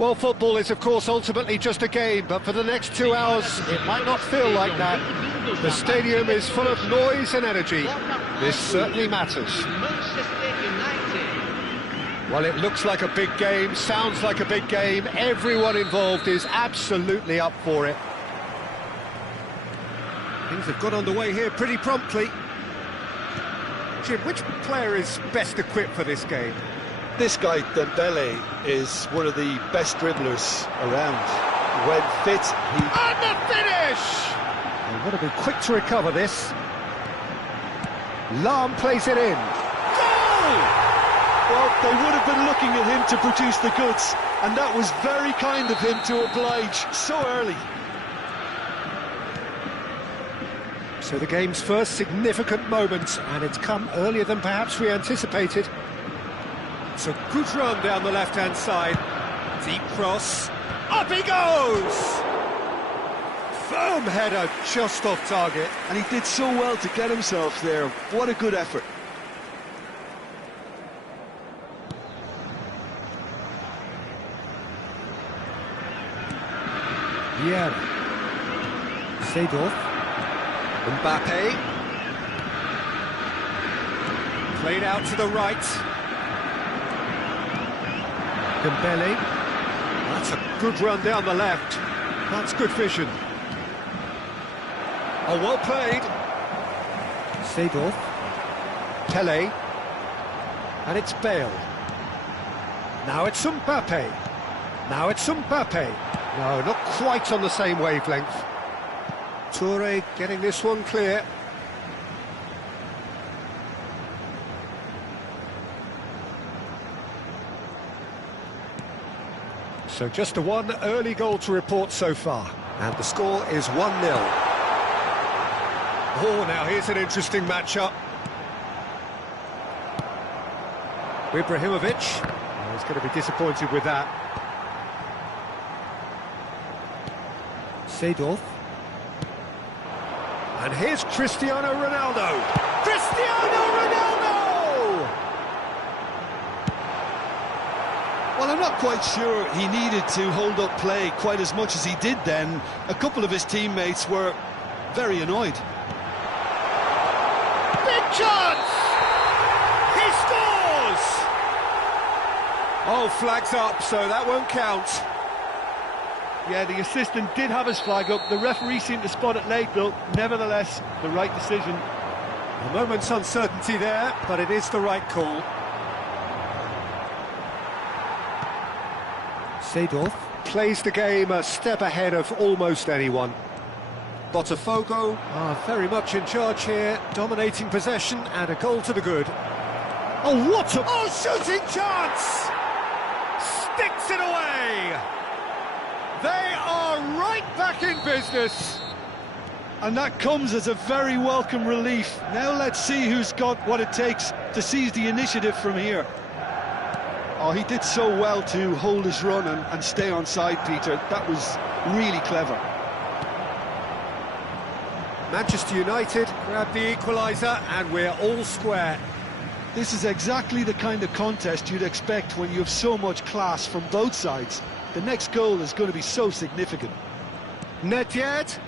Well, football is, of course, ultimately just a game, but for the next 2 hours, it might not feel like that. The stadium is full of noise and energy. This certainly matters. Well, it looks like a big game, sounds like a big game. Everyone involved is absolutely up for it. Things have got underway here pretty promptly. Jim, which player is best equipped for this game? This guy, Dembele, is one of the best dribblers around. When fit, he... And the finish! They've got to be quick to recover this. Lahm plays it in. Goal! Well, they would have been looking at him to produce the goods, and that was very kind of him to oblige so early. So the game's first significant moment, and it's come earlier than perhaps we anticipated. It's a good run down the left-hand side. Deep cross. Up he goes! Firm header, just off target. And he did so well to get himself there. What a good effort. Vieira. Seedorf. Mbappe. Played out to the right. Dembele. That's a good run down the left. That's good vision. Oh, well played. Seedorf. Pele. And it's Bale. Now it's Mbappe. Now it's Mbappe. No, not quite on the same wavelength. Toure getting this one clear. So just a one early goal to report so far. And the score is 1-0. Oh, now here's an interesting matchup. Ibrahimovic. Oh, he's going to be disappointed with that. Seedorf. And here's Cristiano Ronaldo. Cristiano Ronaldo! Well, I'm not quite sure he needed to hold up play quite as much as he did then. A couple of his teammates were very annoyed. Big chance! He scores! Oh, flag's up, so that won't count. Yeah, the assistant did have his flag up. The referee seemed to spot it late, though. Nevertheless, the right decision. A moment's uncertainty there, but it is the right call. Seedorf plays the game a step ahead of almost anyone. Botafogo are very much in charge here, dominating possession and a goal to the good. Oh, what a... Oh, shooting chance! Sticks it away! They are right back in business. And that comes as a very welcome relief. Now let's see who's got what it takes to seize the initiative from here. Oh, he did so well to hold his run and stay on side, Peter. That was really clever. Manchester United grab the equaliser and we're all square. This is exactly the kind of contest you'd expect when you have so much class from both sides. The next goal is going to be so significant. Nedved.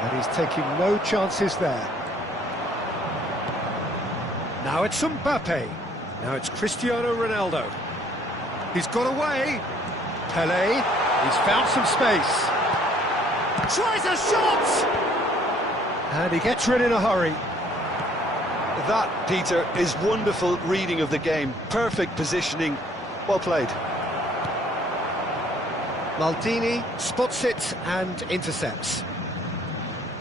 And he's taking no chances there. Now it's Mbappe. Now it's Cristiano Ronaldo. He's got away. Pele. He's found some space. Tries a shot! And he gets rid in a hurry. That, Peter, is wonderful reading of the game. Perfect positioning. Well played. Maldini spots it and intercepts.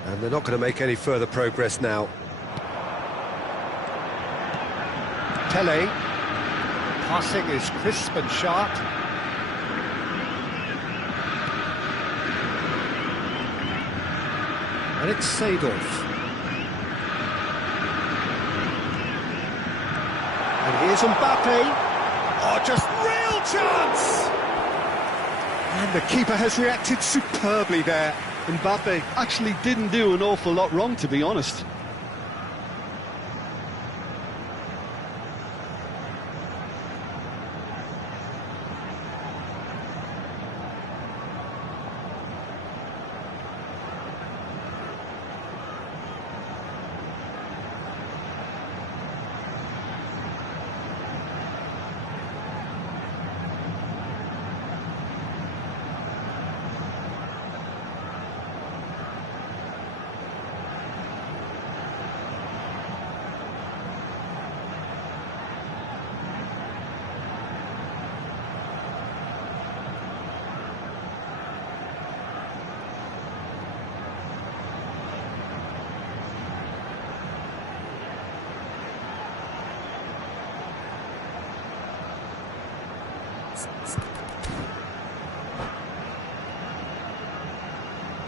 And they're not going to make any further progress now. Pele. Passing is crisp and sharp. And it's Seedorf. And here's Mbappe. Oh, just real chance! And the keeper has reacted superbly there. Mbappe actually didn't do an awful lot wrong, to be honest.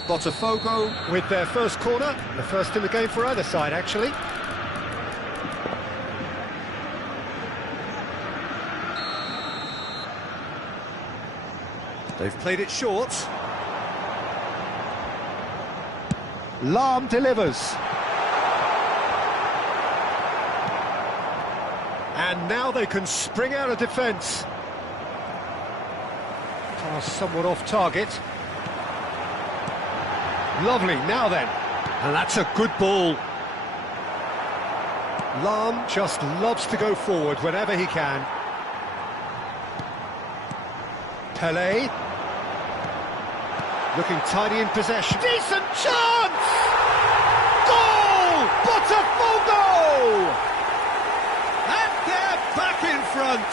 Botafogo with their first corner, the first in the game for either side, actually. They've played it short. Lahm delivers. And now they can spring out of defence. Pass somewhat off target. Lovely, now then. And that's a good ball. Lahm just loves to go forward whenever he can. Pelé. Looking tidy in possession. Decent chance! Goal! Botafogo! And they're back in front.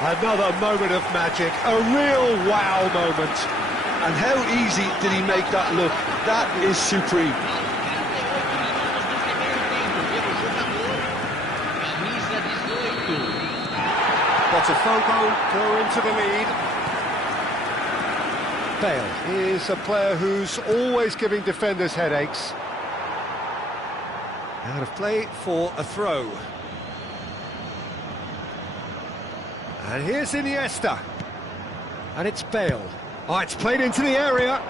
Another moment of magic, a real wow moment. And how easy did he make that look? That is supreme. Botafogo go into the lead. Bale is a player who's always giving defenders headaches. Out of play for a throw. And here's Iniesta. And it's Bale. Oh, it's played into the area.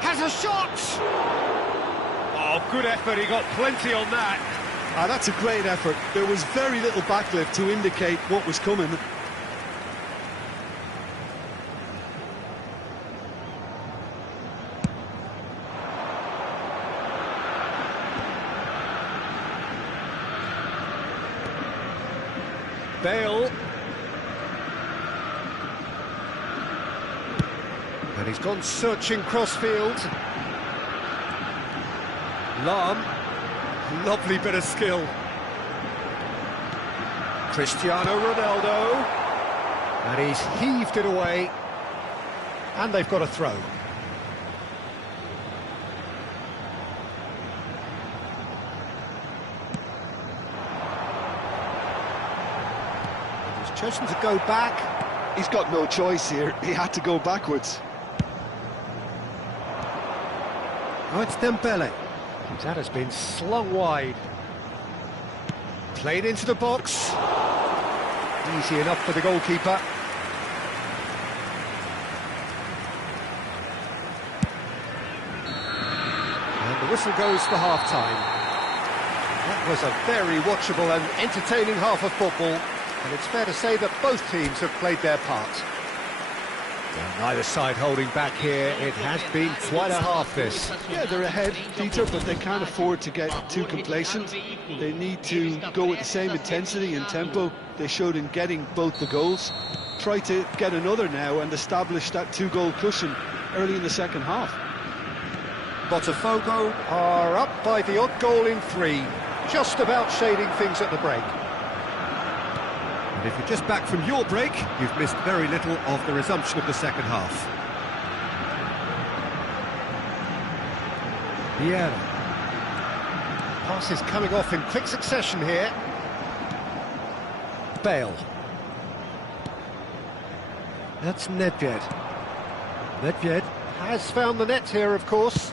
Has a shot! Oh, good effort, he got plenty on that. That's a great effort. There was very little backlift to indicate what was coming. Bale. And he's gone searching crossfield. Lahm. Lovely bit of skill. Cristiano Ronaldo. And he's heaved it away. And they've got a throw. And he's chosen to go back. He's got no choice here. He had to go backwards. Oh, it's Dembele. That has been slung wide. Played into the box. Easy enough for the goalkeeper. And the whistle goes for half-time. That was a very watchable and entertaining half of football, and it's fair to say that both teams have played their part. Well, neither side holding back here. It has been quite a half, this. Yeah, they're ahead, Peter, but they can't afford to get too complacent. They need to go with the same intensity and tempo they showed in getting both the goals. Try to get another now and establish that two-goal cushion early in the second half. Botafogo are up by the odd goal in 3, just about shading things at the break. And if you're just back from your break, you've missed very little of the resumption of the second half. Vieira. Passes coming off in quick succession here. Bale. That's Nedved. Nedved has found the net here, of course.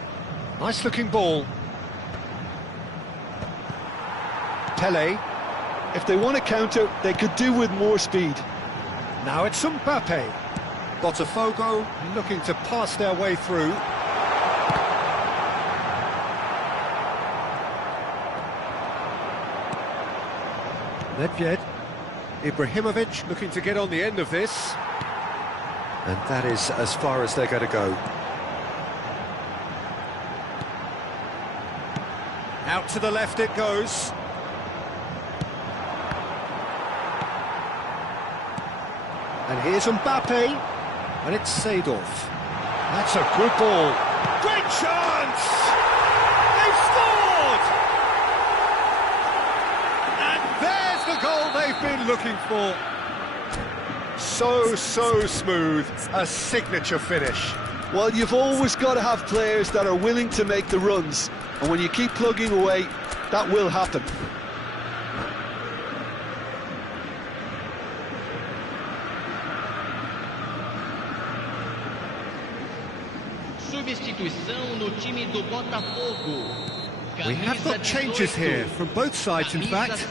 Nice looking ball. Pelé. If they want to counter, they could do with more speed. Now it's Mbappe. Botafogo looking to pass their way through. Nedved. Ibrahimovic looking to get on the end of this. And that is as far as they're going to go. Out to the left it goes. And here's Mbappe, and it's Seedorf. That's a good ball. Great chance! They've scored! And there's the goal they've been looking for. So smooth, a signature finish. Well, you've always got to have players that are willing to make the runs, and when you keep plugging away, that will happen. substituição no time do Botafogo. We have got changes here from both sides, in fact.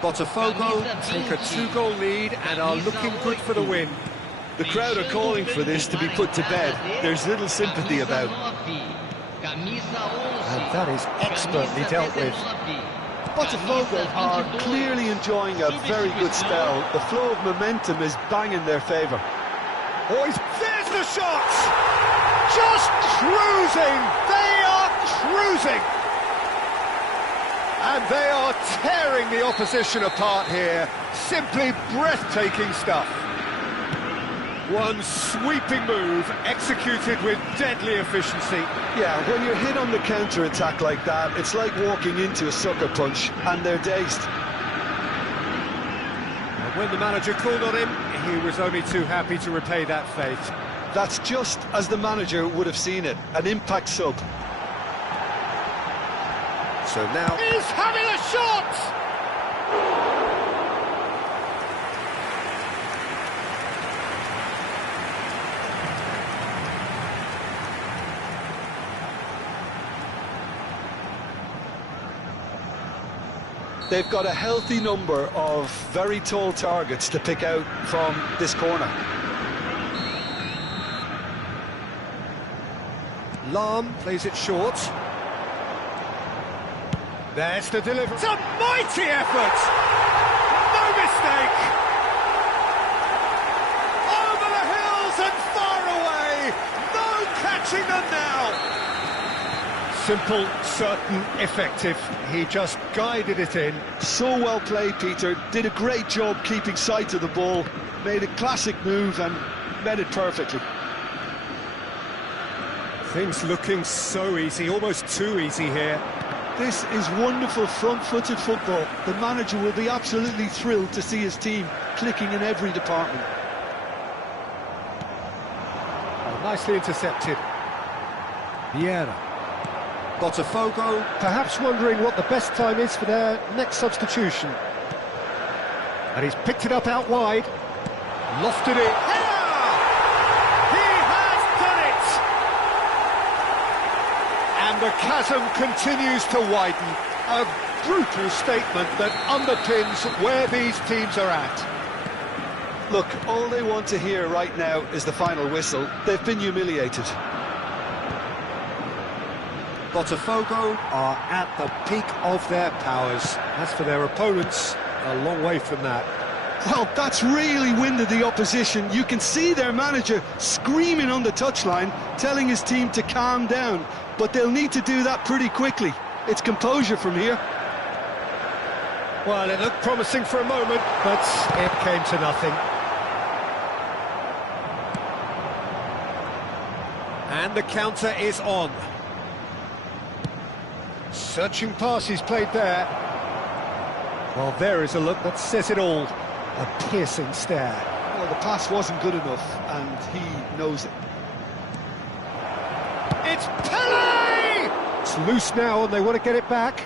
Botafogo take a 2-goal lead and are looking good for the win. The crowd are calling for this to be put to bed. There's little sympathy about. And that is expertly dealt with. Botafogo are clearly enjoying a very good spell. The flow of momentum is banging their favour. There's the shots! Just cruising! They are cruising! And they are tearing the opposition apart here. Simply breathtaking stuff. One sweeping move, executed with deadly efficiency. Yeah, when you're hit on the counter-attack like that, it's like walking into a sucker punch, and they're dazed. And when the manager called on him, he was only too happy to repay that faith. That's just as the manager would have seen it, an impact sub. So now... He's having a shot! They've got a healthy number of very tall targets to pick out from this corner. Lahm plays it short. There's the delivery. It's a mighty effort! No mistake! Over the hills and far away! No catching them now! Simple, certain, effective. He just guided it in. So well played, Peter. Did a great job keeping sight of the ball. Made a classic move and met it perfectly. Things looking so easy, almost too easy here. This is wonderful front-footed football. The manager will be absolutely thrilled to see his team clicking in every department. Oh, nicely intercepted. Vieira. Botafogo perhaps wondering what the best time is for their next substitution. And he's picked it up out wide. Lofted it. He has done it! And the chasm continues to widen. A brutal statement that underpins where these teams are at. Look, all they want to hear right now is the final whistle. They've been humiliated. Botafogo are at the peak of their powers. As for their opponents, a long way from that. Well, that's really winded the opposition. You can see their manager screaming on the touchline, telling his team to calm down. But they'll need to do that pretty quickly. It's composure from here. Well, it looked promising for a moment, but it came to nothing. And the counter is on. Searching pass he's played there. Well, there is a look that says it all. A piercing stare. Well, the pass wasn't good enough, and he knows it. It's Pele! It's loose now, and they want to get it back.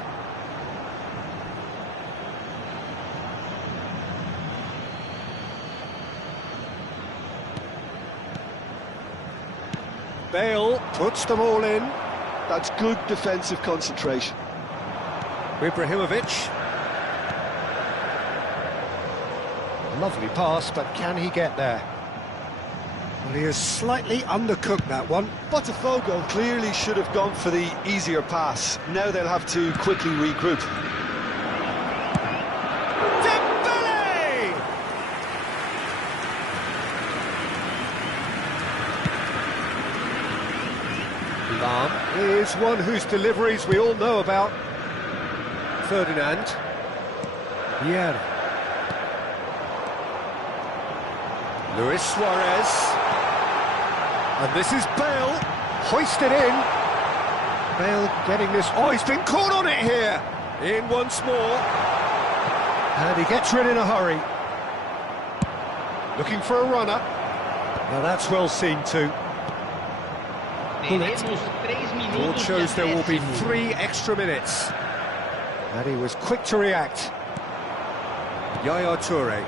Bale puts them all in. That's good defensive concentration. Ibrahimovic. Lovely pass, but can he get there? Well, he has slightly undercooked that one. Botafogo clearly should have gone for the easier pass. Now they'll have to quickly regroup. Dembele! Lahm is one whose deliveries we all know about. Ferdinand. Vieira. Luis Suarez. And this is Bale. Hoisted in. Bale getting this... Oh, he's been caught on it here. In once more. And he gets rid in a hurry. Looking for a runner. Now that's well seen too. Board shows there will be 3 extra minutes. And he was quick to react. Yaya Toure.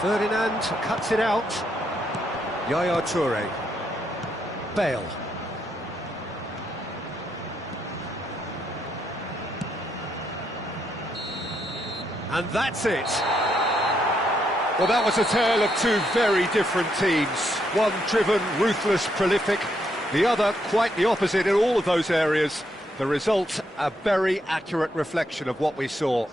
Ferdinand cuts it out. Yaya Toure. Bale. And that's it. Well, that was a tale of two very different teams. One driven, ruthless, prolific. The other quite the opposite in all of those areas. The result, a very accurate reflection of what we saw.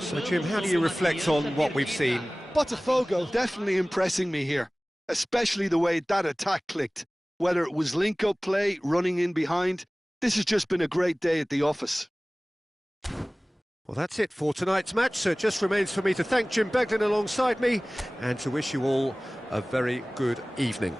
So, Jim, how do you reflect on what we've seen? Botafogo definitely impressing me here, especially the way that attack clicked. Whether it was link-up play, running in behind, this has just been a great day at the office. Well, that's it for tonight's match, so it just remains for me to thank Jim Beglin alongside me and to wish you all a very good evening.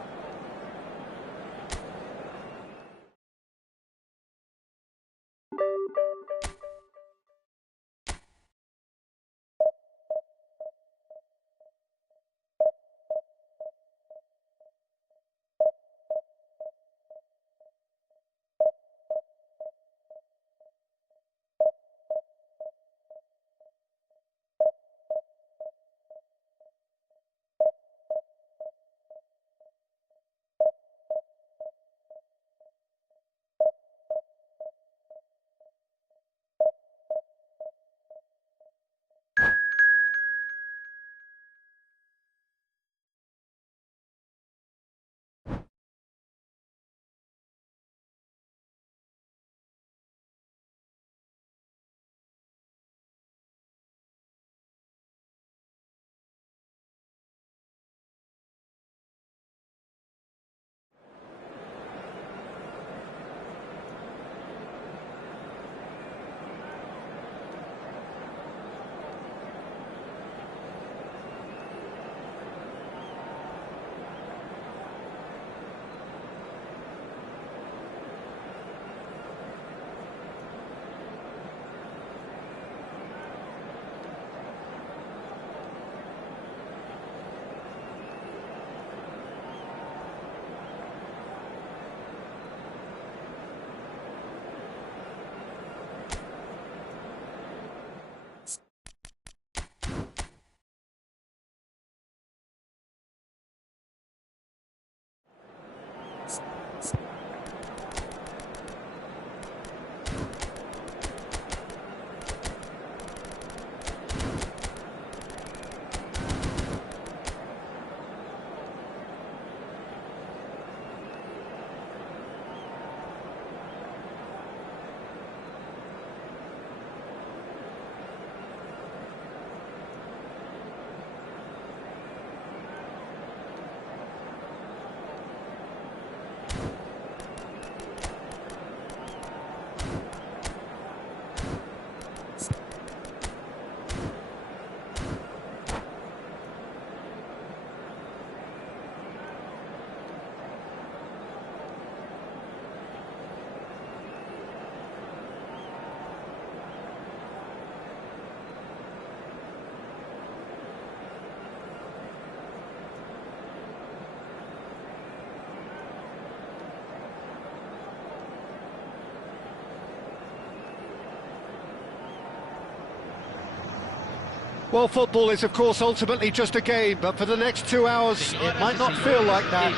Well, football is, of course, ultimately just a game, but for the next 2 hours, it might not feel like that.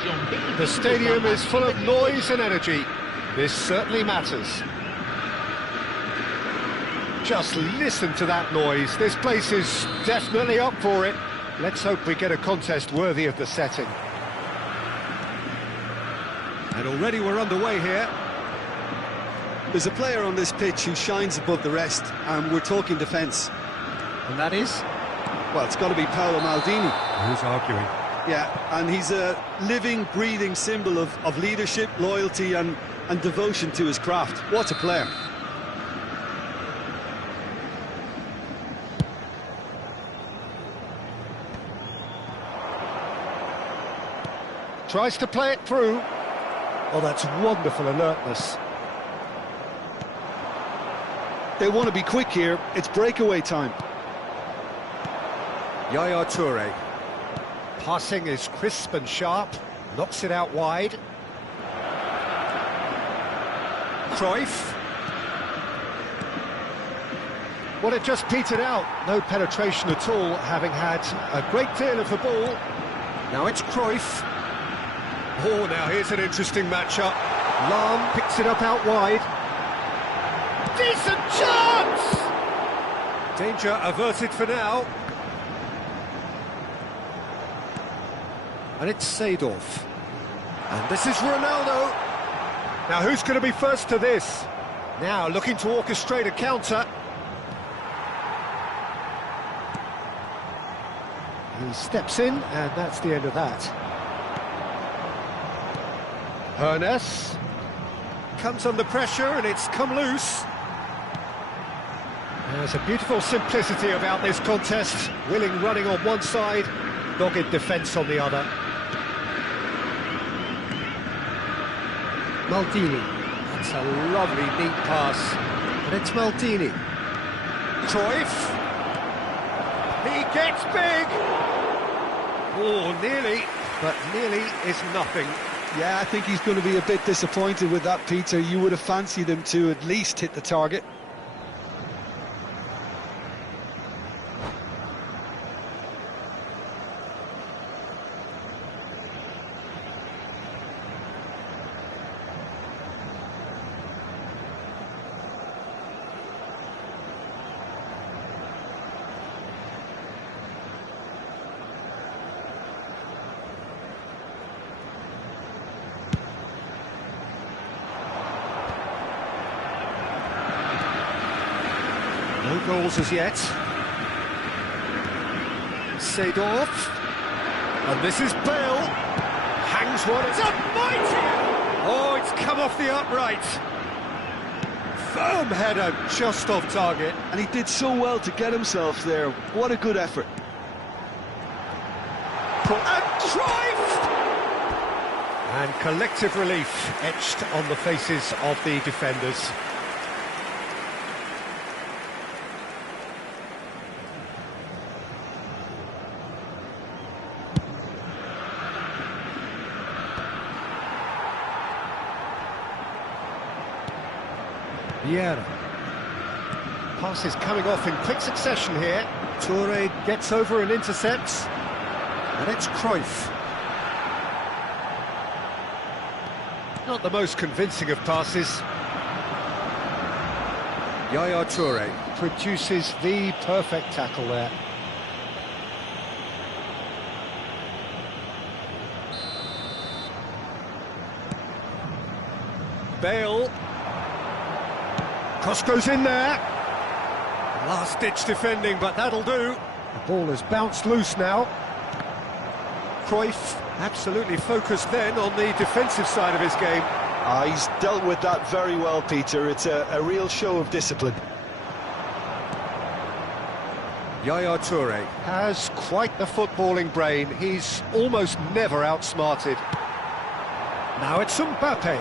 The stadium is full of noise and energy. This certainly matters. Just listen to that noise. This place is definitely up for it. Let's hope we get a contest worthy of the setting. And already we're underway here. There's a player on this pitch who shines above the rest, and we're talking defence. And that is? Well, it's got to be Paolo Maldini. Who's arguing? Yeah, and he's a living, breathing symbol of leadership, loyalty and devotion to his craft. What a player. Tries to play it through. Oh, that's wonderful alertness. They want to be quick here. It's breakaway time. Yaya Toure. Passing is crisp and sharp, knocks it out wide. Cruyff. Well, it just petered out. No penetration at all, having had a great deal of the ball. Now it's Cruyff. Oh, now here's an interesting matchup. Lahm picks it up out wide. Decent chance! Danger averted for now. And it's Seedorf. And this is Ronaldo. Now who's going to be first to this? Now looking to orchestrate a counter. He steps in, and that's the end of that. Hernes comes under pressure, and it's come loose. There's a beautiful simplicity about this contest. Willing running on one side, dogged defence on the other. Maldini. That's a lovely, neat pass. And it's Maldini. Cruyff. He gets big! Oh, nearly, but nearly is nothing. Yeah, I think he's going to be a bit disappointed with that, Peter. You would have fancied him to at least hit the target. No goals as yet. Seedorf. And this is Bale. Hangs one. It's a mighty! Oh, it's come off the upright. Firm header, just off target. And he did so well to get himself there. What a good effort. And Cruyff! And collective relief etched on the faces of the defenders. Vieira. Pass is coming off in quick succession here. Toure gets over and intercepts. And it's Cruyff. Not the most convincing of passes. Yaya Toure produces the perfect tackle there. Bale. Cross goes in there. Last-ditch defending, but that'll do. The ball has bounced loose now. Cruyff absolutely focused then on the defensive side of his game. He's dealt with that very well, Peter. It's a real show of discipline. Yaya Toure has quite the footballing brain. He's almost never outsmarted. Now it's Mbappe.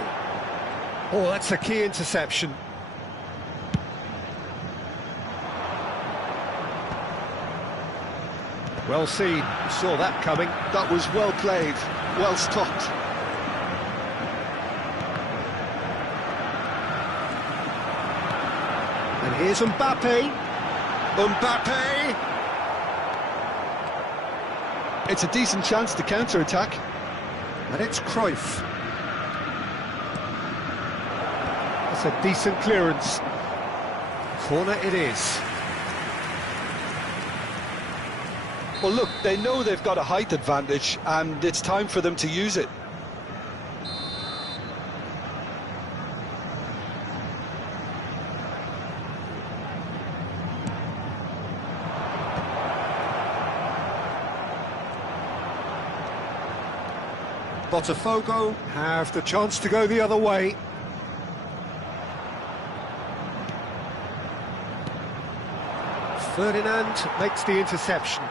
Oh, that's a key interception. Well seen, saw that coming. That was well played, well stopped. And here's Mbappe. Mbappe! It's a decent chance to counter-attack. And it's Cruyff. That's a decent clearance. Corner it is. Well, look, they know they've got a height advantage, and it's time for them to use it. Botafogo have the chance to go the other way. Ferdinand makes the interception.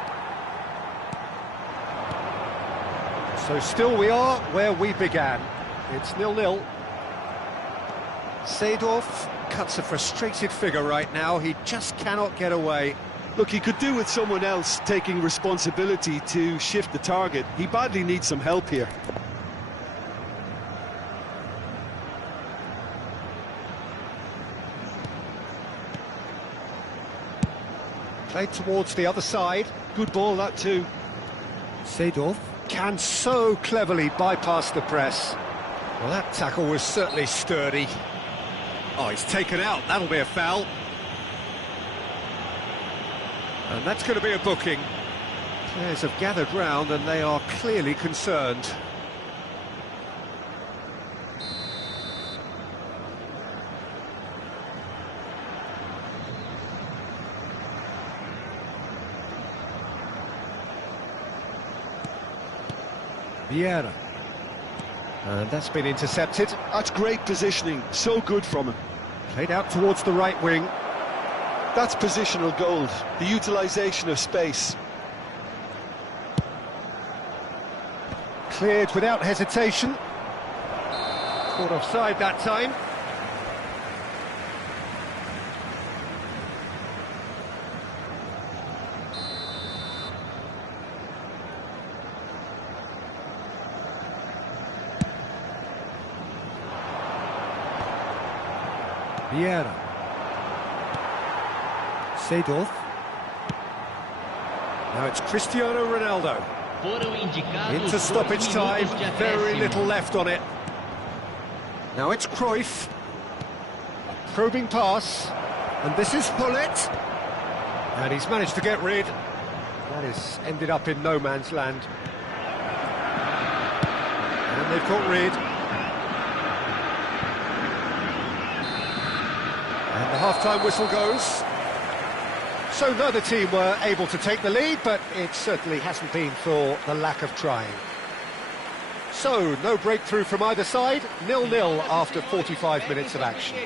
So still we are where we began. It's 0-0. Seedorf cuts a frustrated figure right now. He just cannot get away. Look, he could do with someone else taking responsibility to shift the target. He badly needs some help here. Played towards the other side. Good ball, that too. Seedorf can so cleverly bypass the press. Well, that tackle was certainly sturdy. Oh, he's taken out, that'll be a foul. And that's going to be a booking. Players have gathered round and they are clearly concerned. Vieira. And that's been intercepted. That's great positioning, so good from him. Played out towards the right wing. That's positional gold, the utilisation of space. Cleared without hesitation. Caught offside that time. Vieira. Seedorf. Now it's Cristiano Ronaldo. Into stoppage time, very little left on it. Now it's Cruyff. Probing pass. And this is Gullit. And he's managed to get rid. That has ended up in no man's land. And they've got rid. And the half-time whistle goes. So neither team were able to take the lead, but it certainly hasn't been for the lack of trying. So, no breakthrough from either side, 0-0 after 45 minutes of action.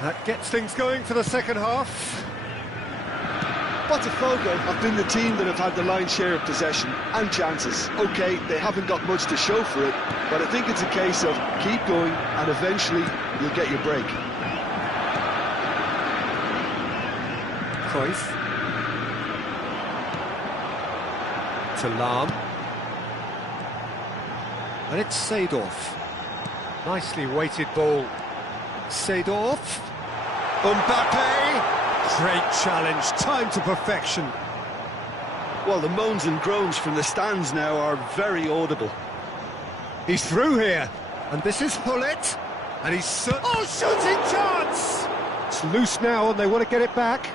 That gets things going for the second half. Botafogo have been the team that have had the lion's share of possession and chances. OK, they haven't got much to show for it, but I think it's a case of keep going and eventually you'll get your break. Cruyff. To Lahm. And it's Seedorf. Nicely weighted ball. Seedorf. Mbappe. Great challenge, time to perfection. Well, the moans and groans from the stands now are very audible. He's through here, and this is Gullit, and he's... Oh, shooting chance! It's loose now, and they want to get it back.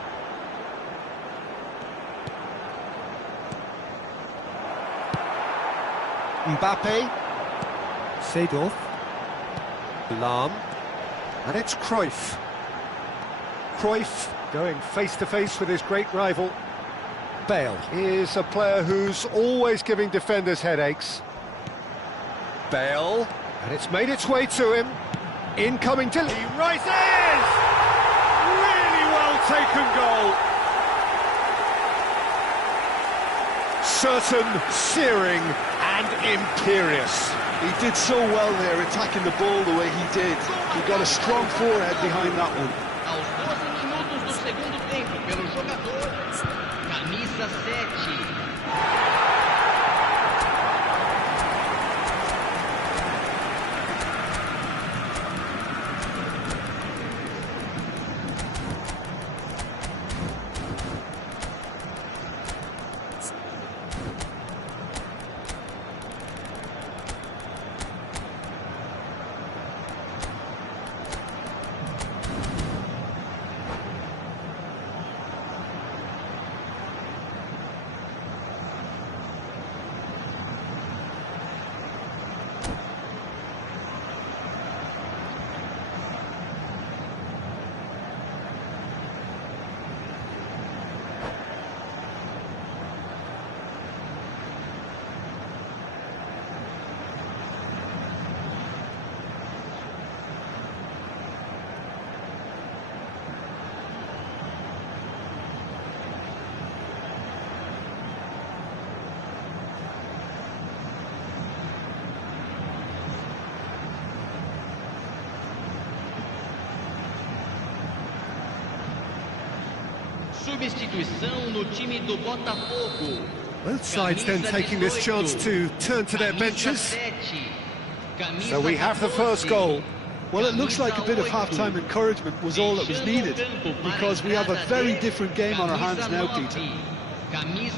Mbappe. Seedorf. Lahm. And it's Cruyff. Cruyff going face-to-face with his great rival. Bale is a player who's always giving defenders headaches. Bale, and it's made its way to him. Incoming to... He rises! Really well taken goal. Certain, searing and imperious. He did so well there, attacking the ball the way he did. He got a strong forehead behind that one. Aos 12 minutos do segundo tempo, pelo jogador, camisa 7. substituição no time do Botafogo. Both sides then taking this chance to turn to their benches. So we have the first goal. Well, it looks like a bit of half-time encouragement was all that was needed, because we have a very different game on our hands now, Peter.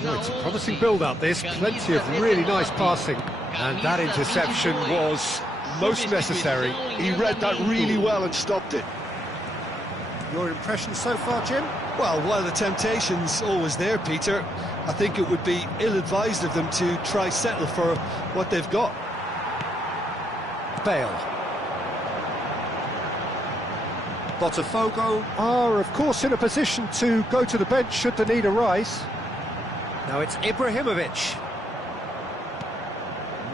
Well, it's a promising build-up, this. Plenty of really nice passing. And that interception was most necessary. He read that really well and stopped it. Your impression so far, Jim? Well, while the temptation's always there, Peter, I think it would be ill-advised of them to try settle for what they've got. Bale. Botafogo are, of course, in a position to go to the bench should the need arise. Now it's Ibrahimovic.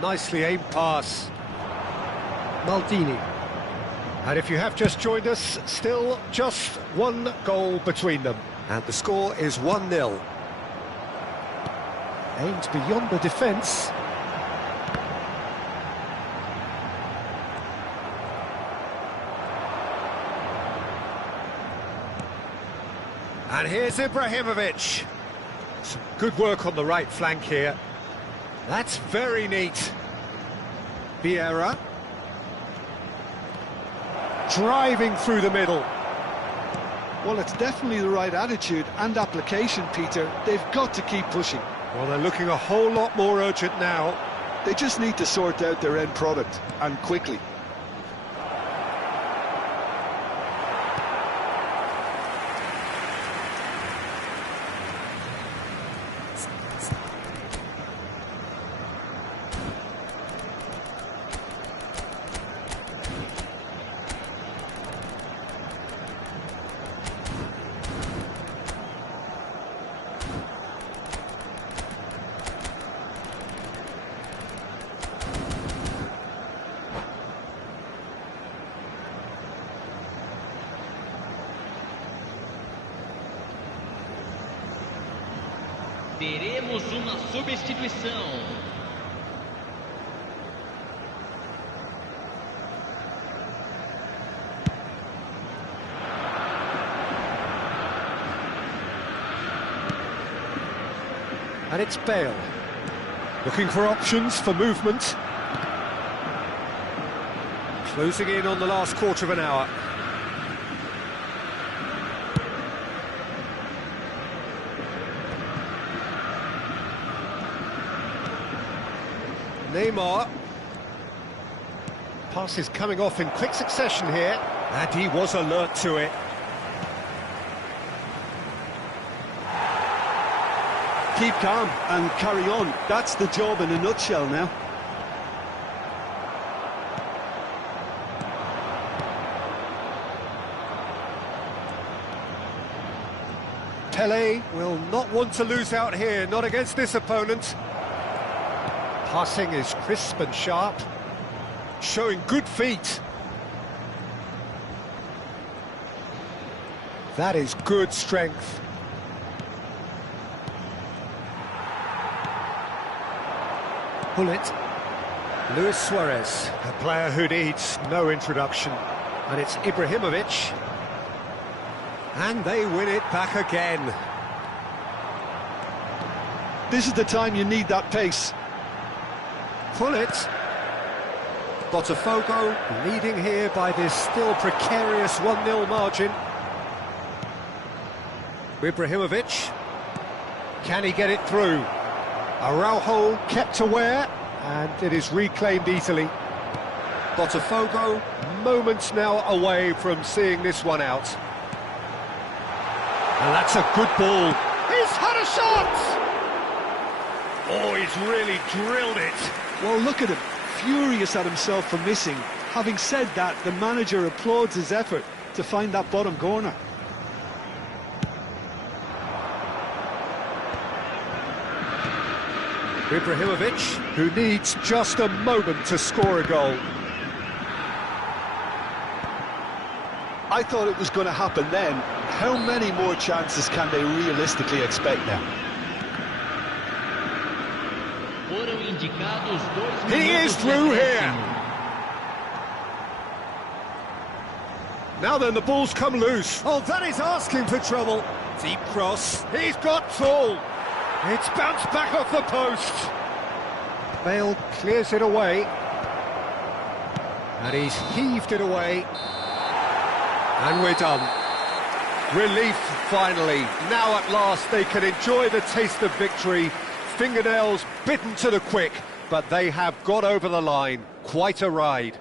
Nicely aimed pass. Maldini. And if you have just joined us, still just one goal between them. And the score is 1-0. Aimed beyond the defence. And here's Ibrahimovic. Some good work on the right flank here. That's very neat. Vieira. Driving through the middle. Well, it's definitely the right attitude and application, Peter. They've got to keep pushing. Well, they're looking a whole lot more urgent now. They just need to sort out their end product, and quickly. Teremos uma substituição. And it's Bale. Looking for options for movement. Closing in on the last quarter of an hour. Neymar. Pass is coming off in quick succession here, and he was alert to it. Keep calm and carry on. That's the job in a nutshell now. Pele will not want to lose out here, not against this opponent. Passing is crisp and sharp, showing good feet. That is good strength. Bullet. Luis Suarez, a player who needs no introduction. And it's Ibrahimovic. And they win it back again. This is the time you need that pace. Bullet. Botafogo leading here by this still precarious 1-0 margin. Ibrahimovic. Can he get it through? Araujo kept aware, and it is reclaimed easily. Botafogo moments now away from seeing this one out. And that's a good ball. He's had a shot! Oh, he's really drilled it. Well, look at him, furious at himself for missing. Having said that, the manager applauds his effort to find that bottom corner. Ibrahimovic, who needs just a moment to score a goal. I thought it was going to happen then. How many more chances can they realistically expect now? He is through here. Now then, the ball's come loose. Oh, that is asking for trouble. Deep cross. He's got full. It's bounced back off the post. Bale clears it away. And he's heaved it away. And we're done. Relief, finally. Now at last they can enjoy the taste of victory. Fingernails bitten to the quick, but they have got over the line. Quite a ride.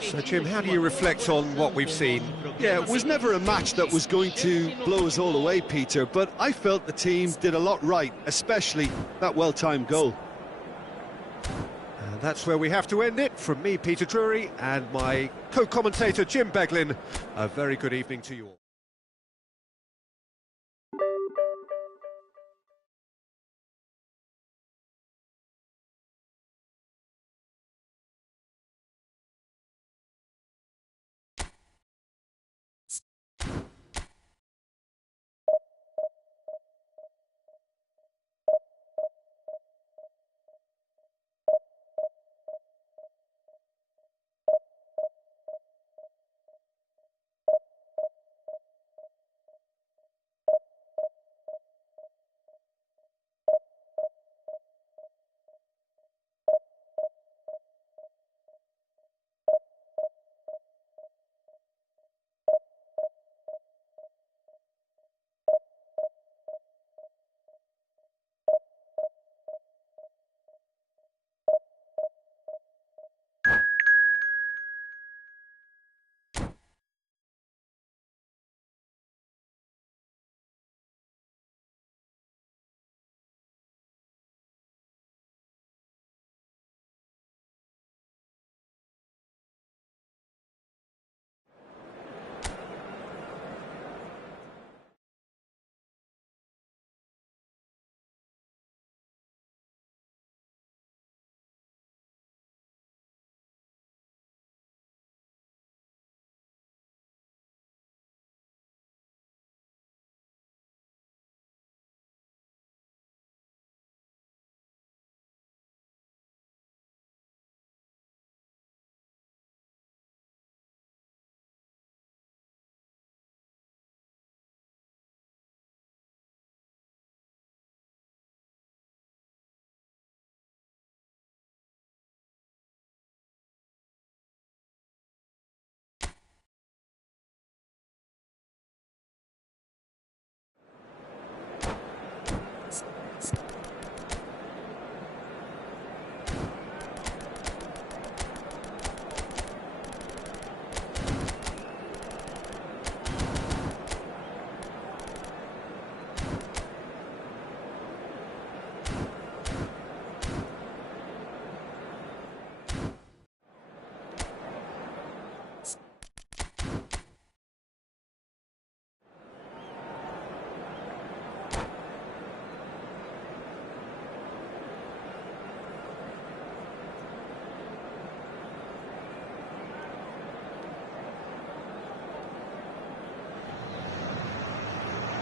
So, Jim, how do you reflect on what we've seen? Yeah, it was never a match that was going to blow us all away, Peter, but I felt the team did a lot right, especially that well-timed goal. And that's where we have to end it. From me, Peter Drury, and my co-commentator, Jim Beglin, a very good evening to you all.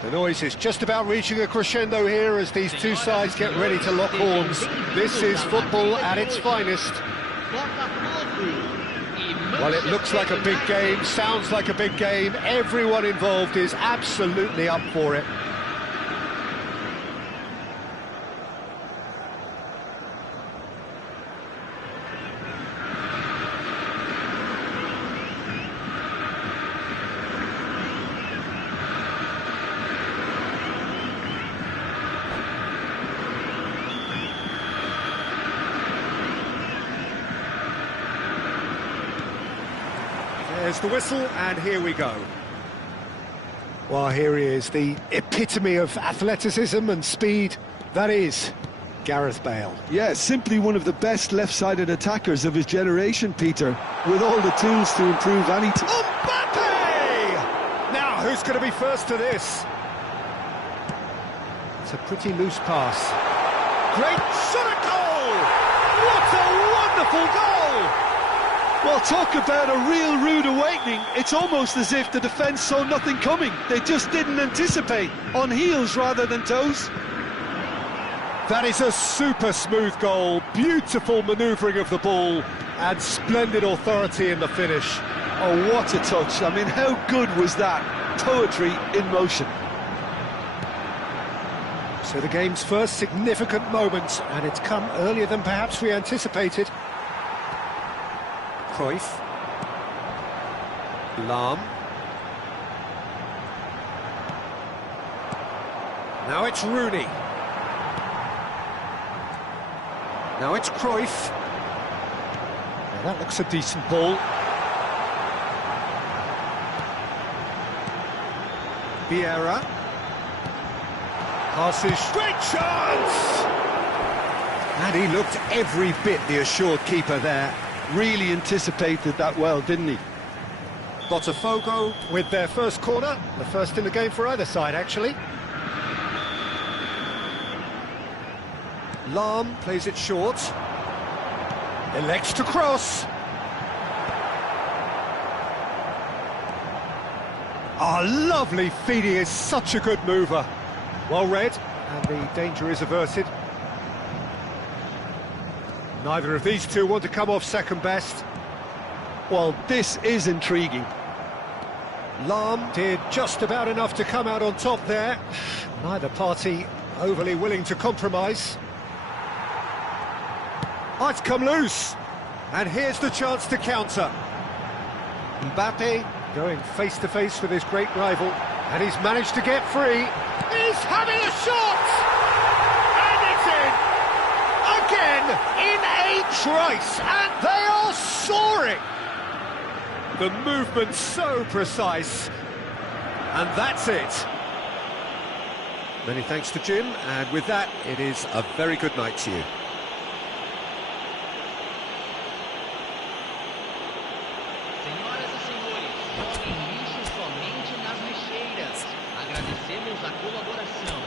The noise is just about reaching a crescendo here as these two sides get ready to lock horns. This is football at its finest. Well, it looks like a big game, sounds like a big game. Everyone involved is absolutely up for it. There's the whistle, and here we go. Well, here he is, the epitome of athleticism and speed. That is Gareth Bale. Yeah, simply one of the best left-sided attackers of his generation, Peter, with all the tools to improve any team. Mbappe! Now, who's going to be first to this? It's a pretty loose pass. Great shot at goal! What a wonderful goal! Well, talk about a real rude awakening. It's almost as if the defence saw nothing coming. They just didn't anticipate, on heels rather than toes. That is a super smooth goal, beautiful manoeuvring of the ball, and splendid authority in the finish. Oh, what a touch. I mean, how good was that? poetry in motion. So the game's first significant moment, and it's come earlier than perhaps we anticipated. Cruyff. Lahm. Now it's Rooney. Now it's Cruyff. Now that looks a decent ball. Vieira. Passes, great chance! And he looked every bit the assured keeper there. Really anticipated that well, didn't he? Botafogo with their first corner, the first in the game for either side, actually. Lahm plays it short. Elects to cross. Oh, lovely feed, he is such a good mover. Well read, and the danger is averted. Neither of these two want to come off second best. Well, this is intriguing. Lahm did just about enough to come out on top there. Neither party overly willing to compromise. Oh, it's come loose. And here's the chance to counter. Mbappe going face-to-face with his great rival. And he's managed to get free. He's having a shot! And it's in! Again, in a trice, and they are soaring! The movement's so precise. And that's it. Many thanks to Jim, and with that, it is a very good night to you. Senhoras e senhores, joguem lixo somente nas lixeiras. Agradecemos a colaboração.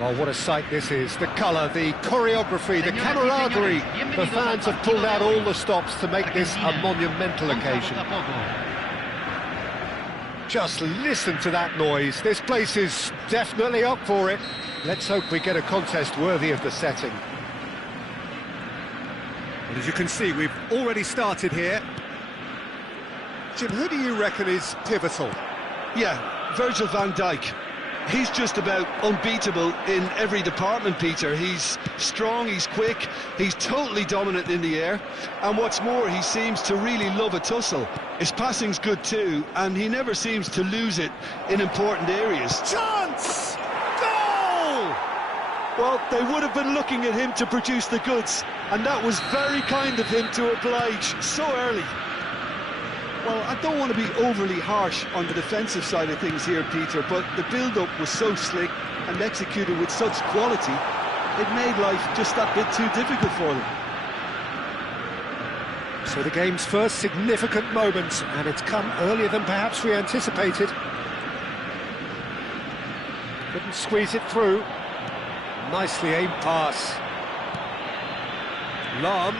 Well, what a sight this is. The colour, the choreography, the camaraderie. The fans have pulled out all the stops to make this a monumental occasion. Just listen to that noise. This place is definitely up for it. Let's hope we get a contest worthy of the setting. And as you can see, we've already started here. Jim, who do you reckon is pivotal? Yeah, Virgil van Dijk. He's just about unbeatable in every department, Peter. He's strong, he's quick, he's totally dominant in the air, and what's more, he seems to really love a tussle. His passing's good too, and he never seems to lose it in important areas. Chance! Goal! Well, they would have been looking at him to produce the goods, and that was very kind of him to oblige so early. Well, I don't want to be overly harsh on the defensive side of things here, Peter, but the build-up was so slick and executed with such quality, it made life just that bit too difficult for them. So the game's first significant moment, and it's come earlier than perhaps we anticipated. Couldn't squeeze it through. Nicely aimed pass. Lahm.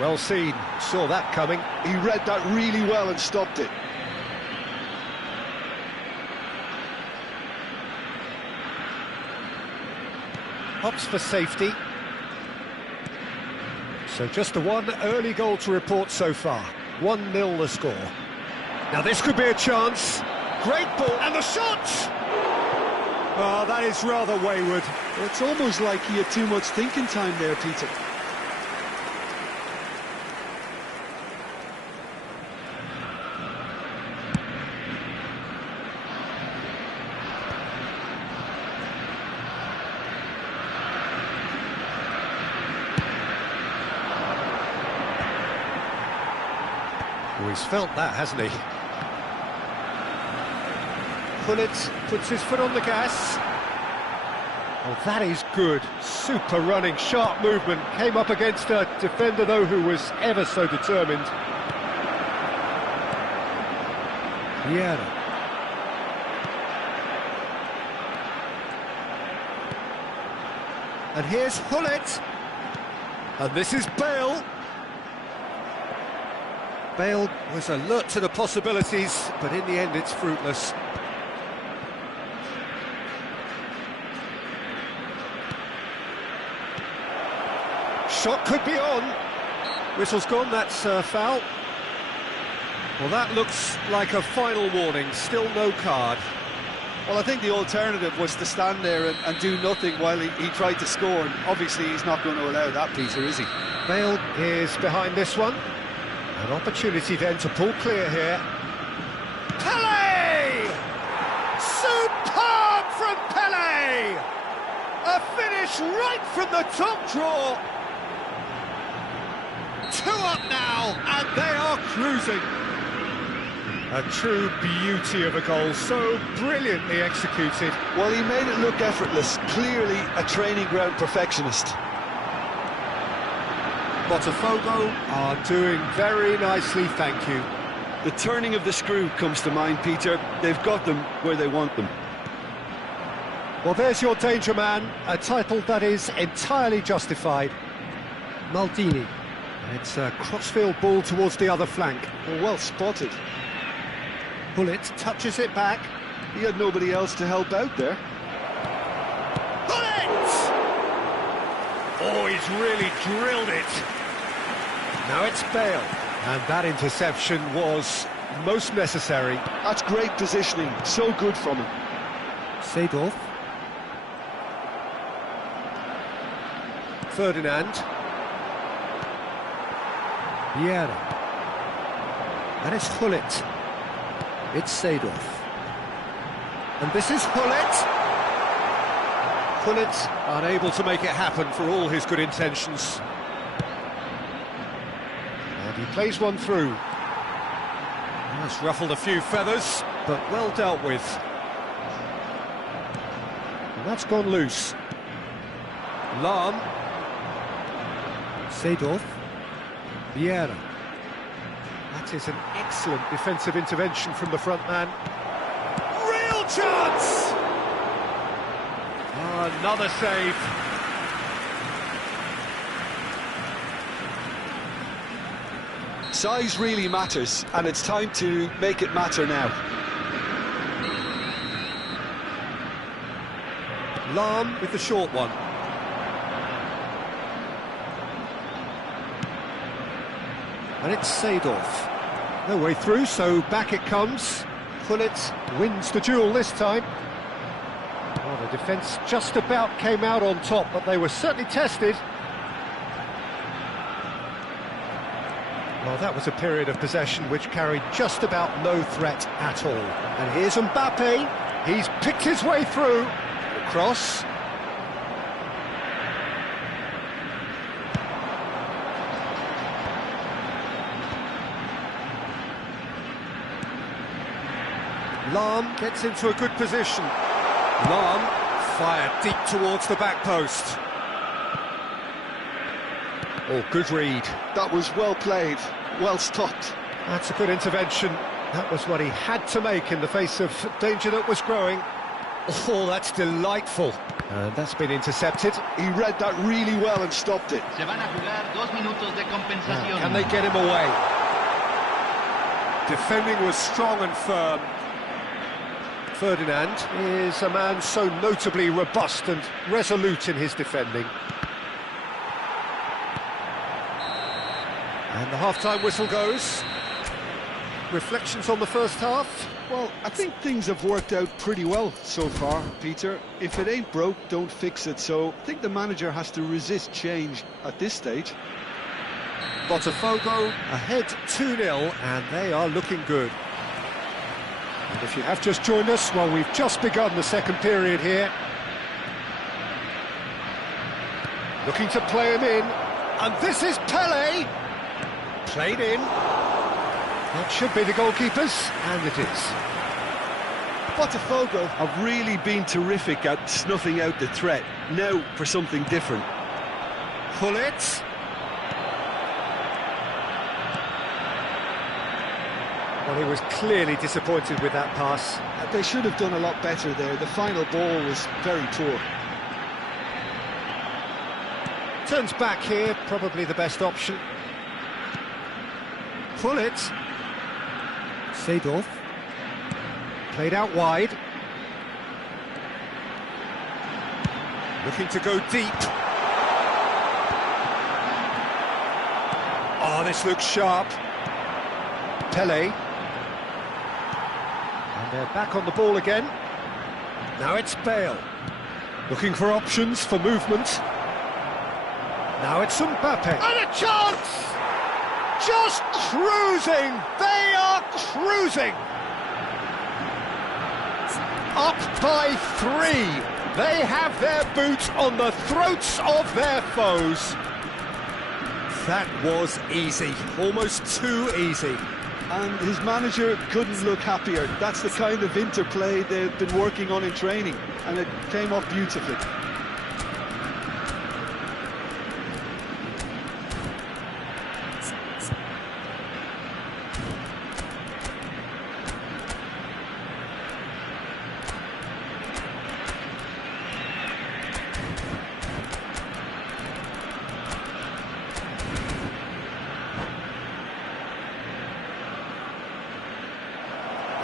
Well seen, saw that coming. He read that really well and stopped it. Hops for safety. So just the one early goal to report so far. 1-0 the score. Now this could be a chance. Great ball, and the shot! Oh, that is rather wayward. It's almost like he had too much thinking time there, Peter. Oh, he's felt that, hasn't he? Gullit puts his foot on the gas. Oh, that is good. Super running, sharp movement. Came up against a defender, though, who was ever so determined. Vieira. And here's Gullit. And this is Bale. Bale was alert to the possibilities, but in the end it's fruitless. Shot could be on. Whistle's gone, that's a foul. Well, that looks like a final warning, still no card. Well, I think the alternative was to stand there and do nothing while he tried to score, and obviously he's not going to allow that, Peter, is he? Bale is behind this one. An opportunity then to pull clear here. Pele! Superb from Pele! A finish right from the top draw. 2 up now, and they are cruising. A true beauty of a goal, so brilliantly executed. Well, he made it look effortless, clearly a training ground perfectionist. Botafogo are doing very nicely, thank you. The turning of the screw comes to mind, Peter. They've got them where they want them. Well, there's your danger man, a title that is entirely justified. Maldini. It's a crossfield ball towards the other flank. Well spotted. Gullit touches it back. He had nobody else to help out there. Gullit! Oh, he's really drilled it. Now it's Bale. And that interception was most necessary. That's great positioning, so good from him. Seedorf. Ferdinand. Vieira. And it's Gullit. It's Seedorf. And this is Gullit. Gullit unable to make it happen for all his good intentions. And he plays one through. That's ruffled a few feathers, but well dealt with. And that's gone loose. Lahm. Seedorf. Vieira. That is an excellent defensive intervention from the front man. Real chance! Oh, another save. Size really matters, and it's time to make it matter now. Lahm with the short one. And it's Seedorf. No way through, so back it comes. Gullit wins the duel this time. Well, the defence just about came out on top, but they were certainly tested. Well, that was a period of possession which carried just about no threat at all. And here's Mbappe. He's picked his way through. Cross. Lahm gets into a good position. Lahm Fired deep towards the back post. Oh, good read. That was well played, well stopped. That's a good intervention. That was what he had to make in the face of danger that was growing. Oh, that's delightful. And that's been intercepted. He read that really well and stopped it. Se van a jugar 2 minutos de compensación. Can they get him away? Defending was strong and firm. Ferdinand is a man so notably robust and resolute in his defending. And the half-time whistle goes. Reflections on the first half? Well, I think things have worked out pretty well so far, Peter. If it ain't broke, don't fix it. So I think the manager has to resist change at this stage. Botafogo ahead 2-0, and they are looking good. And if you have just joined us, well, we've just begun the second period here. Looking to play him in, and this is Pele. Played in. That should be the goalkeepers, and it is. Botafogo have really been terrific at snuffing out the threat. Now for something different. Gullit. Well, he was clearly disappointed with that pass. They should have done a lot better there. The final ball was very poor. Turns back here, probably the best option. Gullit. Seedorf. Played out wide. Looking to go deep. Oh, this looks sharp. Pele. And they're back on the ball again. Now it's Bale. Looking for options for movement. Now it's Mbappe. And a chance! Just cruising! They are cruising! Up by 3. They have their boot on the throats of their foes. That was easy, almost too easy. And his manager couldn't look happier. That's the kind of interplay they've been working on in training, and it came off beautifully.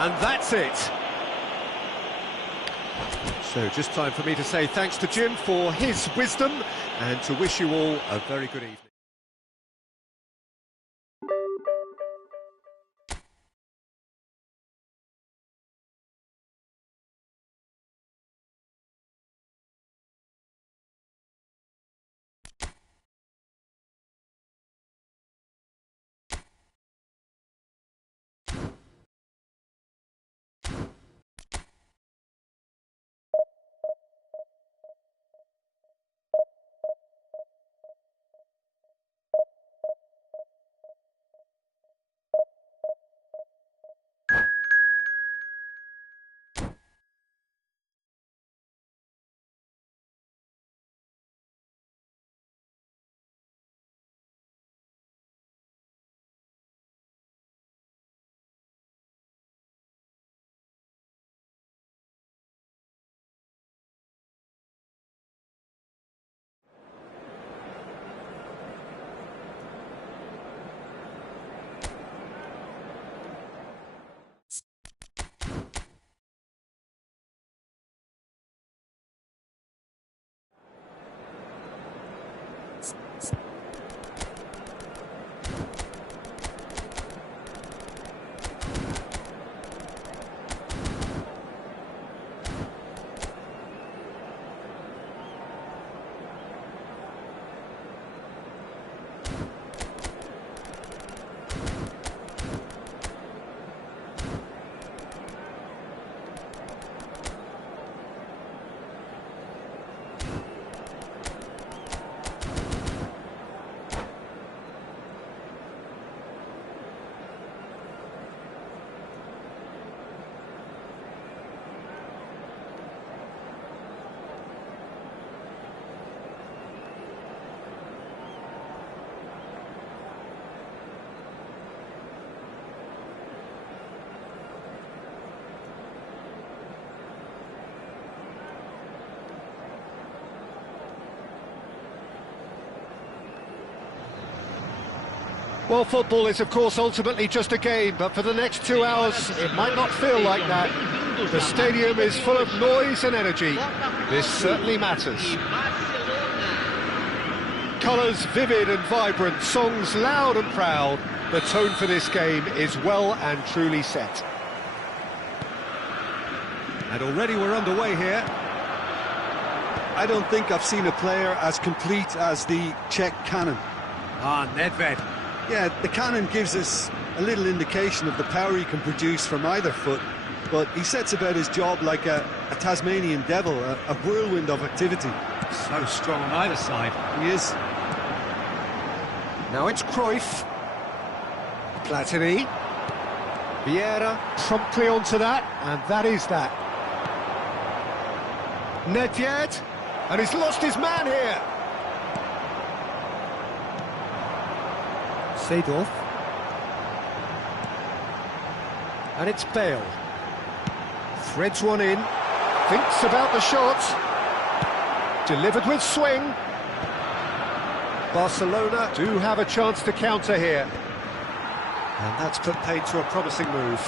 And that's it. So just time for me to say thanks to Jim for his wisdom and to wish you all a very good evening. Well, football is, of course, ultimately just a game, but for the next 2 hours, it might not feel like that. The stadium is full of noise and energy. This certainly matters. Colours vivid and vibrant, songs loud and proud. The tone for this game is well and truly set. And already we're underway here. I don't think I've seen a player as complete as the Czech cannon. Ah, Nedved. Yeah, the cannon gives us a little indication of the power he can produce from either foot, but he sets about his job like a Tasmanian devil, a whirlwind of activity. So strong on either side. He is. Now it's Cruyff. Platini. Vieira promptly onto that, and that is that. Nedved, and he's lost his man here. Seedorf. And it's Bale. Threads one in, thinks about the shot. Delivered with swing. Barcelona do have a chance to counter here. And that's put paid to a promising move.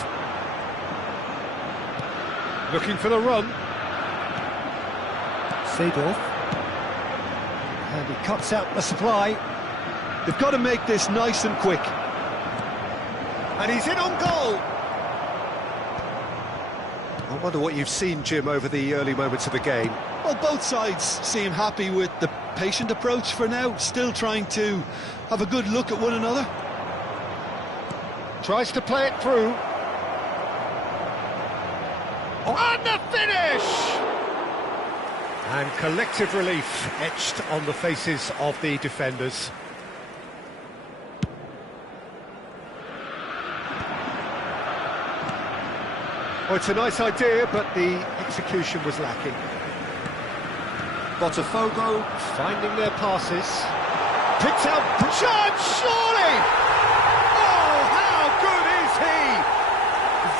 Looking for the run. Seedorf. And he cuts out the supply. They've got to make this nice and quick. And he's in on goal. I wonder what you've seen, Jim, over the early moments of the game. Well, both sides seem happy with the patient approach for now, still trying to have a good look at one another. Tries to play it through. And the finish! And collective relief etched on the faces of the defenders. Well, it's a nice idea, but the execution was lacking. Botafogo finding their passes. Picks out chance, surely! Oh, how good is he?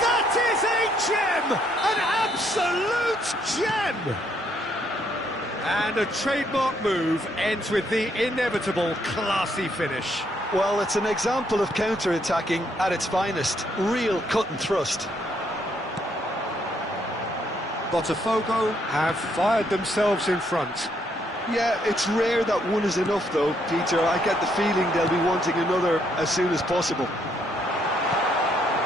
That is a gem! An absolute gem! And a trademark move ends with the inevitable classy finish. Well, it's an example of counter-attacking at its finest. Real cut and thrust. Botafogo have fired themselves in front. Yeah, it's rare that one is enough though, Peter. I get the feeling they'll be wanting another as soon as possible.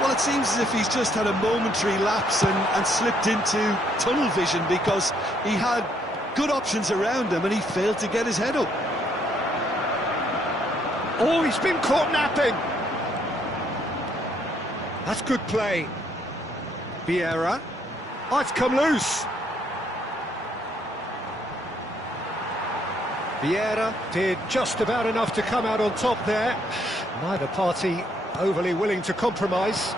Well, it seems as if he's just had a momentary lapse and slipped into tunnel vision because he had good options around him and he failed to get his head up. Oh, he's been caught napping. That's good play. Vieira. Oh, it's come loose. Vieira did just about enough to come out on top there. Neither party overly willing to compromise.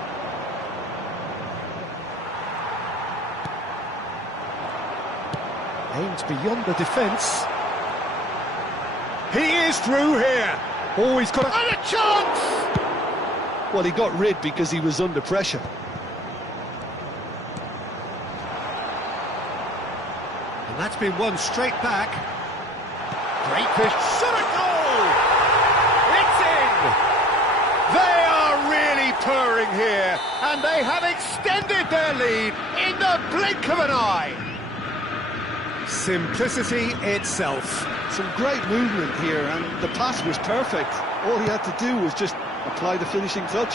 Aimed beyond the defence. He is through here. Oh, he's got a chance! Well, he got rid because he was under pressure. And that's been won straight back. Great fish. Shot a goal! It's in! They are really purring here, and they have extended their lead in the blink of an eye. Simplicity itself. Some great movement here, and the pass was perfect. All he had to do was just apply the finishing touch.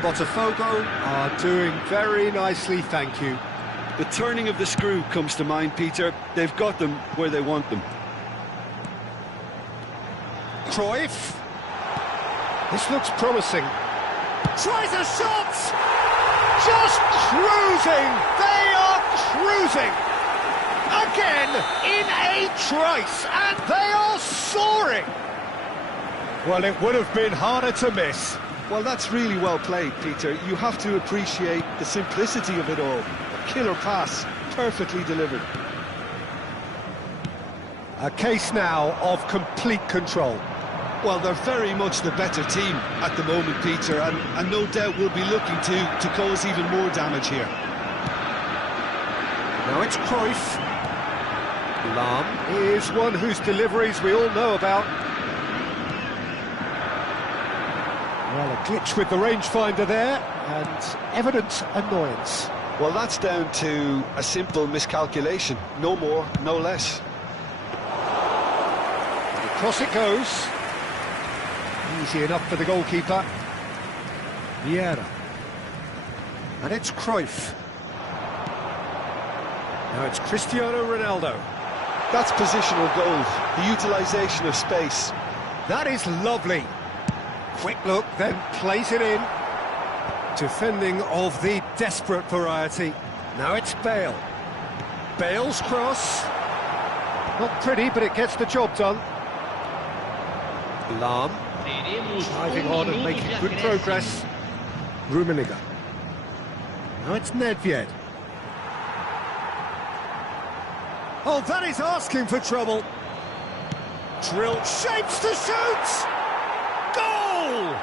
Botafogo are doing very nicely, thank you. The turning of the screw comes to mind, Peter. They've got them where they want them. Cruyff. This looks promising. Tries a shot! Just cruising! They are cruising! Again, in a trice, and they are soaring! Well, it would have been harder to miss. Well, that's really well played, Peter. You have to appreciate the simplicity of it all. Killer pass, perfectly delivered. A case now of complete control. Well, they're very much the better team at the moment, Peter, and no doubt will be looking to cause even more damage here. Now it's Cruyff. Lahm is one whose deliveries we all know about. Well, a glitch with the rangefinder there, and evident annoyance. Well, that's down to a simple miscalculation. No more, no less. Across it goes. Easy enough for the goalkeeper. Vieira. And it's Cruyff. Now it's Cristiano Ronaldo. That's positional goal, the utilisation of space. That is lovely. Quick look, then plays it in. Defending of the desperate variety. Now it's Bale. Bale's cross. Not pretty, but it gets the job done. Lahm. Driving on and making good progress. Rummenigge. Now it's Nedved. Oh, that is asking for trouble. Drill shapes to shoot! Goal!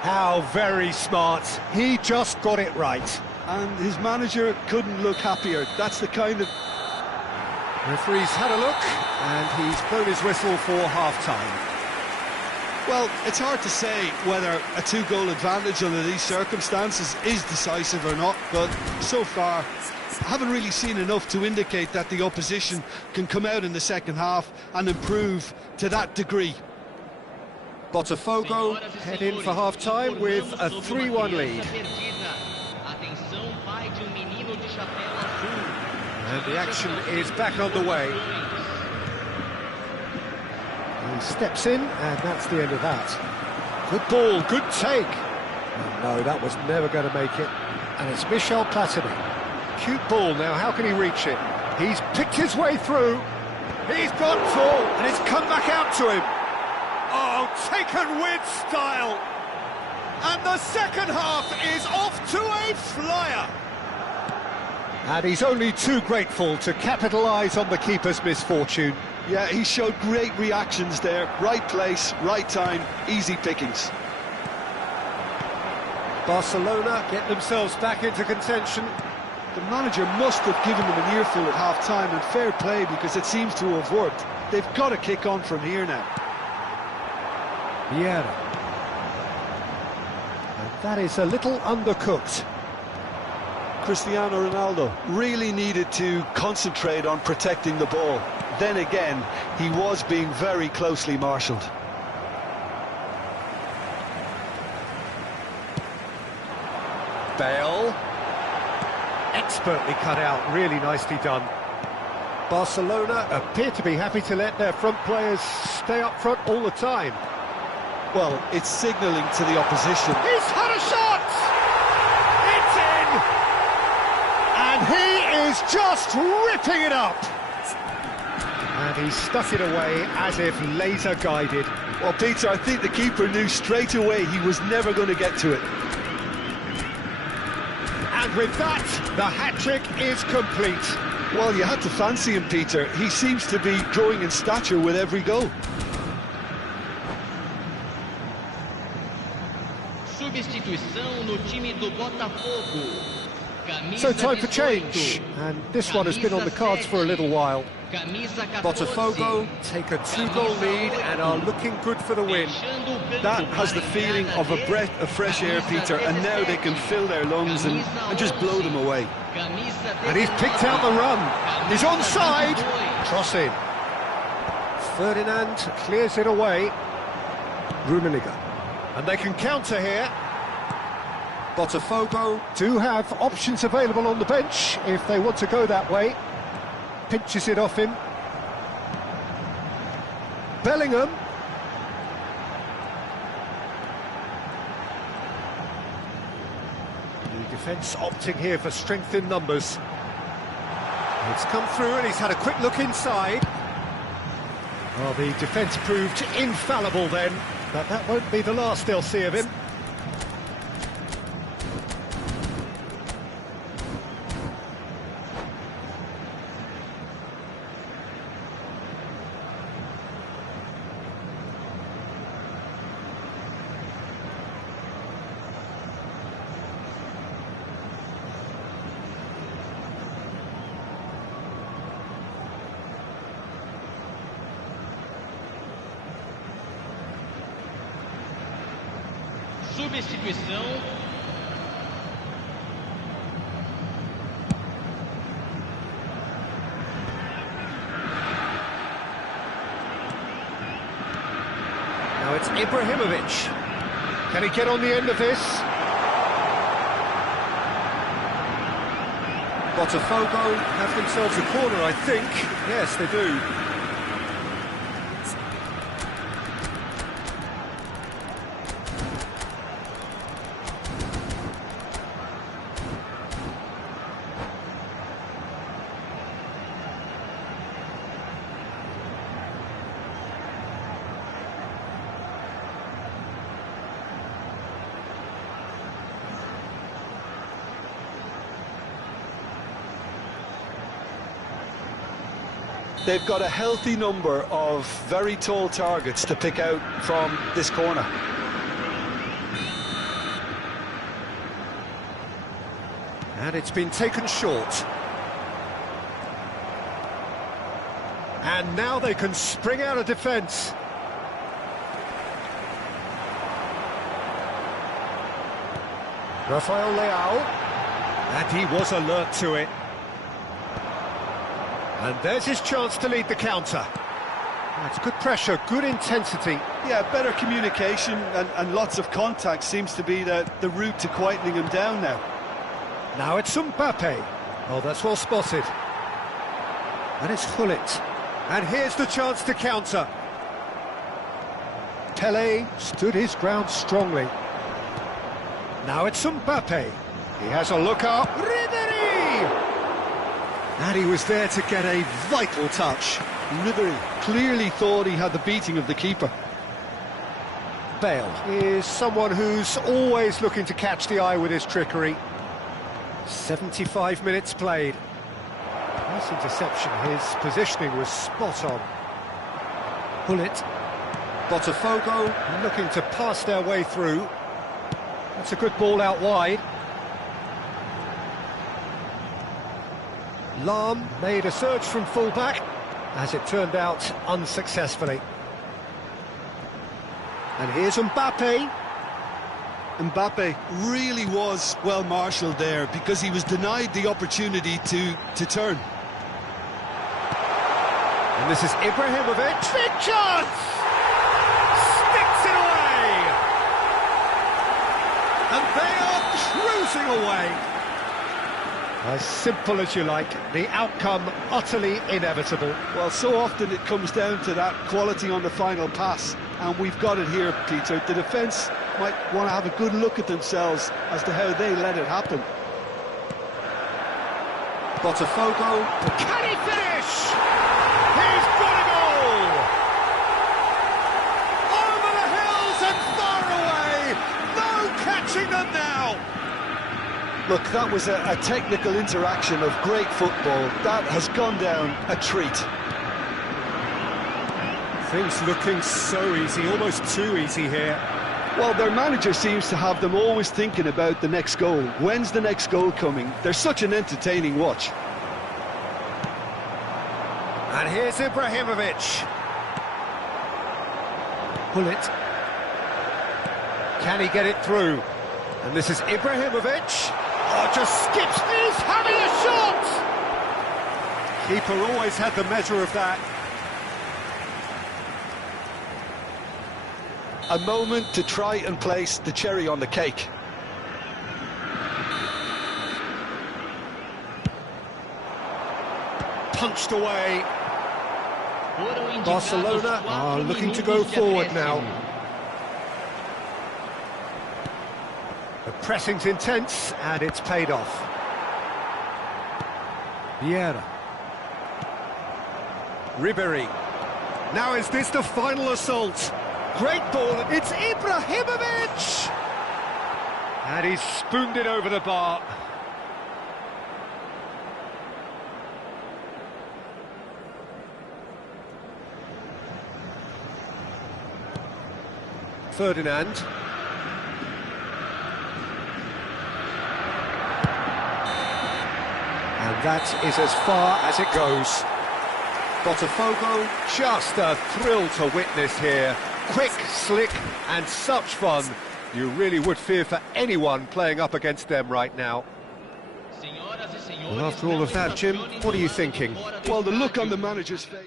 How very smart. He just got it right. And his manager couldn't look happier. That's the kind of... Referee's had a look, and he's blown his whistle for half-time. Well, it's hard to say whether a two-goal advantage under these circumstances is decisive or not, but so far, I haven't really seen enough to indicate that the opposition can come out in the second half and improve to that degree. Botafogo head in for half-time with a 3-1 lead. And the action is back underway. He steps in, and that's the end of that. Good ball, good take. Oh, no, that was never going to make it. And it's Michel Platini. Cute ball now, how can he reach it? He's picked his way through. He's gone full, and it's come back out to him. Oh, taken with style. And the second half is off to a flyer. And he's only too grateful to capitalise on the keeper's misfortune. Yeah, he showed great reactions there. Right place, right time, easy pickings. Barcelona get themselves back into contention. The manager must have given them an earful at half-time, and fair play because it seems to have worked. They've got to kick on from here now. Vieira. And that is a little undercooked. Cristiano Ronaldo really needed to concentrate on protecting the ball. Then again, he was being very closely marshalled. Bale. Expertly cut out, really nicely done. Barcelona appear to be happy to let their front players stay up front all the time. Well, it's signalling to the opposition. He's had a shot! It's in! And he is just ripping it up! And he stuck it away as if laser guided. Well, Peter, I think the keeper knew straight away he was never going to get to it. And with that, the hat-trick is complete. Well, you had to fancy him, Peter. He seems to be growing in stature with every goal. Substituição no time do Botafogo. So time for change, and this one has been on the cards for a little while. Botafogo take a 2-goal lead and are looking good for the win. That has the feeling of a breath of fresh air, Peter, and now they can fill their lungs and just blow them away. And he's picked out the run. He's onside. Cross in. Ferdinand clears it away. Rummenigge. And they can counter here. Botafogo do have options available on the bench if they want to go that way. Pinches it off him. Bellingham. The defence opting here for strength in numbers. It's come through and he's had a quick look inside. Well, the defence proved infallible then, but that won't be the last they'll see of him. substituição. Now it's Ibrahimovic. Can he get on the end of this? Botafogo have themselves a corner, I think. Yes, they do. They've got a healthy number of very tall targets to pick out from this corner. And it's been taken short. And now they can spring out of defence. Rafael Leao. And he was alert to it. And there's his chance to lead the counter. That's good pressure, good intensity. Yeah, better communication and lots of contact seems to be the route to quietening him down now. Now it's Mbappe. Oh, that's well spotted. And it's Gullit. And here's the chance to counter. Pele stood his ground strongly. Now it's Mbappe. He has a look up. Ribéry! And he was there to get a vital touch. Ribéry clearly thought he had the beating of the keeper. Bale is someone who's always looking to catch the eye with his trickery. 75 minutes played. Nice interception, his positioning was spot on. Gullit. Botafogo looking to pass their way through. That's a good ball out wide. Lahm made a surge from full-back, as it turned out unsuccessfully. And here's Mbappe. Mbappe really was well marshalled there because he was denied the opportunity to turn. And this is Ibrahimovic. Big chance! Sticks it away! And they are cruising away. As simple as you like, the outcome utterly inevitable. Well, so often it comes down to that quality on the final pass, and we've got it here, Peter. The defence might want to have a good look at themselves as to how they let it happen. Botafogo. Can he finish? He's got a goal! Over the hills and far away! No catching them now! Look, that was a technical interaction of great football. That has gone down a treat. Things looking so easy, almost too easy here. Well, their manager seems to have them always thinking about the next goal. When's the next goal coming? They're such an entertaining watch. And here's Ibrahimovic. Gullit. Can he get it through? And this is Ibrahimovic. Oh, just skips. He's having a shot! Keeper always had the measure of that. A moment to try and place the cherry on the cake. Punched away. Barcelona are looking to go forward now. The pressing's intense, and it's paid off. Vieira. Ribéry. Now is this the final assault? Great ball, it's Ibrahimovic! And he's spooned it over the bar. Ferdinand. And that is as far as it goes. Botafogo, just a thrill to witness here. Quick, slick, and such fun. You really would fear for anyone playing up against them right now. Well, after all of that, Jim, what are you thinking? Well, the look on the manager's face.